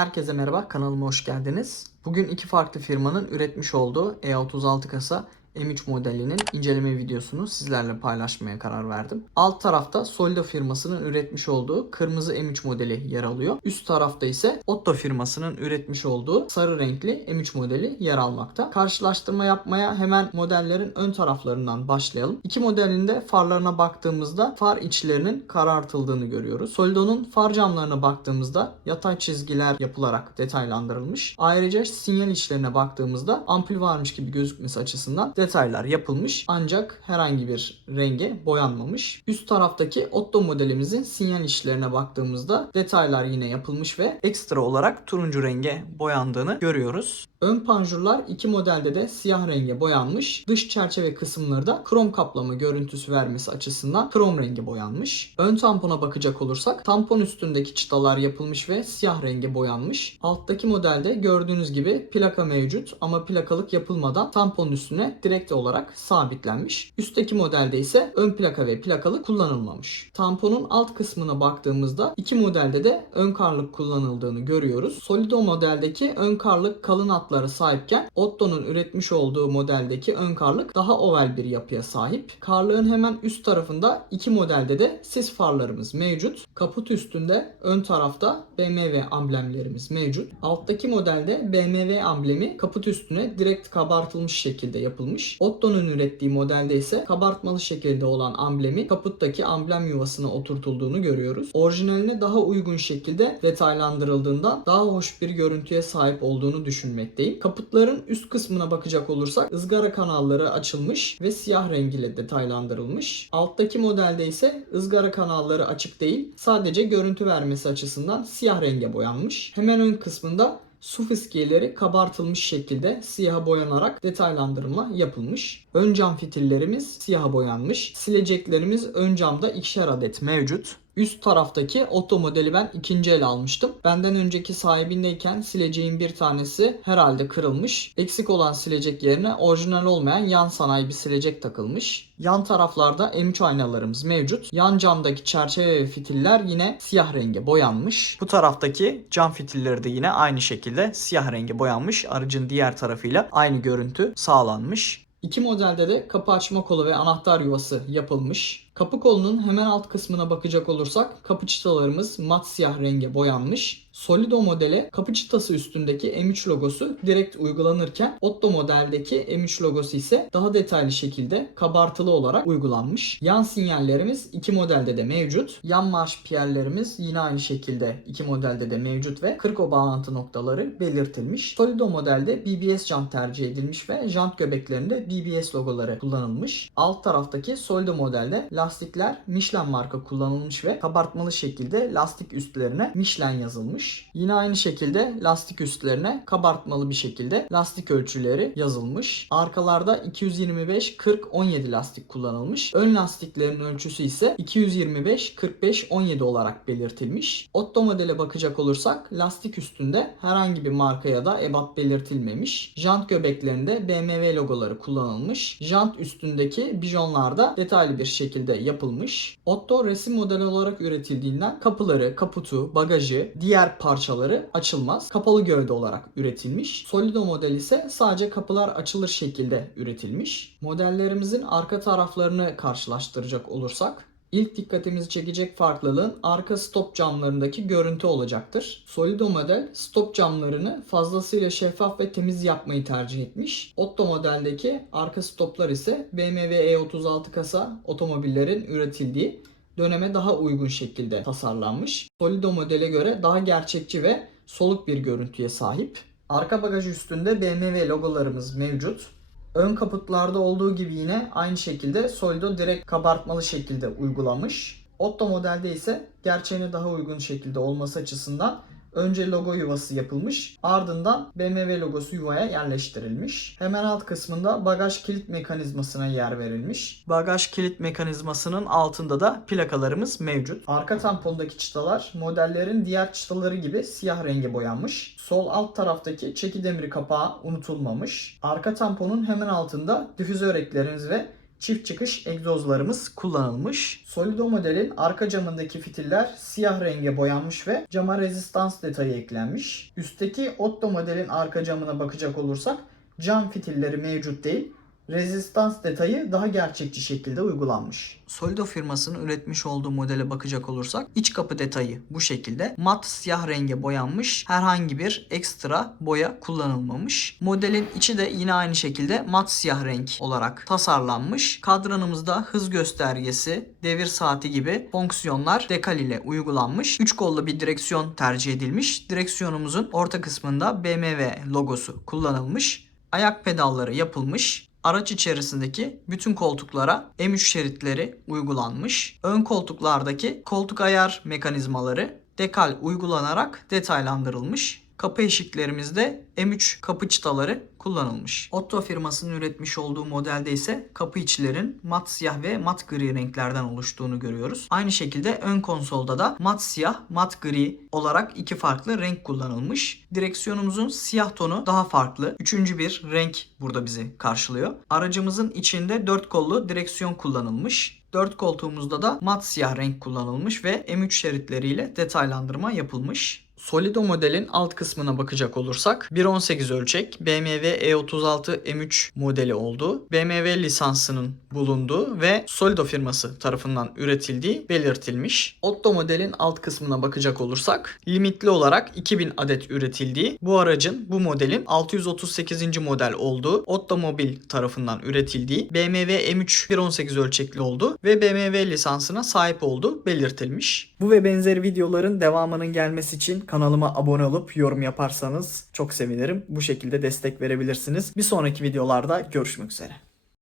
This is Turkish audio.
Herkese merhaba, kanalıma hoş geldiniz. Bugün iki farklı firmanın üretmiş olduğu E36 kasa M3 modelinin inceleme videosunu sizlerle paylaşmaya karar verdim. Alt tarafta Solido firmasının üretmiş olduğu kırmızı M3 modeli yer alıyor. Üst tarafta ise Otto firmasının üretmiş olduğu sarı renkli M3 modeli yer almakta. Karşılaştırma yapmaya hemen modellerin ön taraflarından başlayalım. İki modelin de farlarına baktığımızda far içlerinin karartıldığını görüyoruz. Solido'nun far camlarına baktığımızda yatay çizgiler yapılarak detaylandırılmış. Ayrıca sinyal içlerine baktığımızda ampul varmış gibi gözükmesi açısından detaylar yapılmış ancak herhangi bir renge boyanmamış. Üst taraftaki Otto modelimizin sinyal içlerine baktığımızda detaylar yine yapılmış ve ekstra olarak turuncu renge boyandığını görüyoruz. Ön panjurlar iki modelde de siyah renge boyanmış. Dış çerçeve kısımları da krom kaplama görüntüsü vermesi açısından krom rengi boyanmış. Ön tampona bakacak olursak tampon üstündeki çıtalar yapılmış ve siyah renge boyanmış. Alttaki modelde gördüğünüz gibi plaka mevcut ama plakalık yapılmadan tamponun üstüne direkt olarak sabitlenmiş. Üstteki modelde ise ön plaka ve plakalık kullanılmamış. Tamponun alt kısmına baktığımızda iki modelde de ön karlık kullanıldığını görüyoruz. Solido modeldeki ön karlık kalın hatlara sahipken Otto'nun üretmiş olduğu modeldeki ön karlık daha oval bir yapıya sahip. Karlığın hemen üst tarafında iki modelde de sis farlarımız mevcut. Kaput üstünde ön tarafta BMW amblemlerimiz mevcut. Alttaki modelde BMW amblemi kaput üstüne direkt kabartılmış şekilde yapılmış. Otto'nun ürettiği modelde ise kabartmalı şekilde olan amblemi kaputtaki amblem yuvasına oturtulduğunu görüyoruz. Orijinaline daha uygun şekilde detaylandırıldığından daha hoş bir görüntüye sahip olduğunu düşünmekteyim. Kaputların üst kısmına bakacak olursak ızgara kanalları açılmış ve siyah renk ile detaylandırılmış. Alttaki modelde ise ızgara kanalları açık değil. Sadece görüntü vermesi açısından siyah renge boyanmış. Hemen ön kısmında su fıskiyeleri kabartılmış şekilde siyaha boyanarak detaylandırma yapılmış. Ön cam fitillerimiz siyaha boyanmış. Sileceklerimiz ön camda ikişer adet mevcut. Üst taraftaki Otto modeli ben ikinci el almıştım. Benden önceki sahibindeyken sileceğin bir tanesi herhalde kırılmış. Eksik olan silecek yerine orijinal olmayan yan sanayi bir silecek takılmış. Yan taraflarda M3 aynalarımız mevcut. Yan camdaki çerçeve ve fitiller yine siyah renge boyanmış. Bu taraftaki cam fitilleri de yine aynı şekilde siyah renge boyanmış. Aracın diğer tarafıyla aynı görüntü sağlanmış. İki modelde de kapı açma kolu ve anahtar yuvası yapılmış. Kapı kolunun hemen alt kısmına bakacak olursak kapı çıtalarımız mat siyah renge boyanmış. Solido modele kapı çıtası üstündeki M3 logosu direkt uygulanırken Otto modeldeki M3 logosu ise daha detaylı şekilde kabartılı olarak uygulanmış. Yan sinyallerimiz iki modelde de mevcut. Yan marş piyerlerimiz yine aynı şekilde iki modelde de mevcut ve 40 o bağlantı noktaları belirtilmiş. Solido modelde BBS jant tercih edilmiş ve jant göbeklerinde BBS logoları kullanılmış. Alt taraftaki Solido modelde lastikler Michelin marka kullanılmış ve kabartmalı şekilde lastik üstlerine Michelin yazılmış. Yine aynı şekilde lastik üstlerine kabartmalı bir şekilde lastik ölçüleri yazılmış. Arkalarda 225 40 17 lastik kullanılmış. Ön lastiklerin ölçüsü ise 225 45 17 olarak belirtilmiş. Otto modele bakacak olursak lastik üstünde herhangi bir marka ya da ebat belirtilmemiş. Jant göbeklerinde BMW logoları kullanılmış. Jant üstündeki bijonlarda detaylı bir şekilde yapılmış. Otto resim modeli olarak üretildiğinden kapıları, kaputu, bagajı, diğer parçaları açılmaz. Kapalı gövde olarak üretilmiş. Solido model ise sadece kapılar açılır şekilde üretilmiş. Modellerimizin arka taraflarını karşılaştıracak olursak İlk dikkatimizi çekecek farklılığın arka stop camlarındaki görüntü olacaktır. Solido model stop camlarını fazlasıyla şeffaf ve temiz yapmayı tercih etmiş. Otto modeldeki arka stoplar ise BMW E36 kasa otomobillerin üretildiği döneme daha uygun şekilde tasarlanmış. Solido modele göre daha gerçekçi ve soluk bir görüntüye sahip. Arka bagaj üstünde BMW logolarımız mevcut. Ön kaputlarda olduğu gibi yine aynı şekilde Solido direkt kabartmalı şekilde uygulamış. Otto modelde ise gerçeğine daha uygun şekilde olması açısından Önce logo yuvası yapılmış. Ardından BMW logosu yuvaya yerleştirilmiş. Hemen alt kısmında bagaj kilit mekanizmasına yer verilmiş. Bagaj kilit mekanizmasının altında da plakalarımız mevcut. Arka tampondaki çıtalar modellerin diğer çıtaları gibi siyah renge boyanmış. Sol alt taraftaki çeki demiri kapağı unutulmamış. Arka tamponun hemen altında difüzör eklerimiz ve çift çıkış egzozlarımız kullanılmış. Solido modelin arka camındaki fitiller siyah renge boyanmış ve cama rezistans detayı eklenmiş. Üstteki Otto modelin arka camına bakacak olursak cam fitilleri mevcut değil. Rezistans detayı daha gerçekçi şekilde uygulanmış. Solido firmasının üretmiş olduğu modele bakacak olursak iç kapı detayı bu şekilde. Mat siyah renge boyanmış. Herhangi bir ekstra boya kullanılmamış. Modelin içi de yine aynı şekilde mat siyah renk olarak tasarlanmış. Kadranımızda hız göstergesi, devir saati gibi fonksiyonlar dekal ile uygulanmış. 3 kollu bir direksiyon tercih edilmiş. Direksiyonumuzun orta kısmında BMW logosu kullanılmış. Ayak pedalları yapılmış. Araç içerisindeki bütün koltuklara M3 şeritleri uygulanmış. Ön koltuklardaki koltuk ayar mekanizmaları dekal uygulanarak detaylandırılmış. Kapı eşiklerimizde M3 kapı çıtaları kullanılmış. Otto firmasının üretmiş olduğu modelde ise kapı içlerin mat siyah ve mat gri renklerden oluştuğunu görüyoruz. Aynı şekilde ön konsolda da mat siyah, mat gri olarak iki farklı renk kullanılmış. Direksiyonumuzun siyah tonu daha farklı. Üçüncü bir renk burada bizi karşılıyor. Aracımızın içinde dört kollu direksiyon kullanılmış. Dört koltuğumuzda da mat siyah renk kullanılmış ve M3 şeritleriyle detaylandırma yapılmış. Solido modelin alt kısmına bakacak olursak 1.18 ölçek BMW E36 M3 modeli olduğu, BMW lisansının bulunduğu ve Solido firması tarafından üretildiği belirtilmiş. Otto modelin alt kısmına bakacak olursak limitli olarak 2000 adet üretildiği, bu aracın bu modelin 638. model olduğu, Ottomobil tarafından üretildiği, BMW M3 1.18 ölçekli olduğu ve BMW lisansına sahip olduğu belirtilmiş. Bu ve benzeri videoların devamının gelmesi için kanalıma abone olup yorum yaparsanız çok sevinirim. Bu şekilde destek verebilirsiniz. Bir sonraki videolarda görüşmek üzere.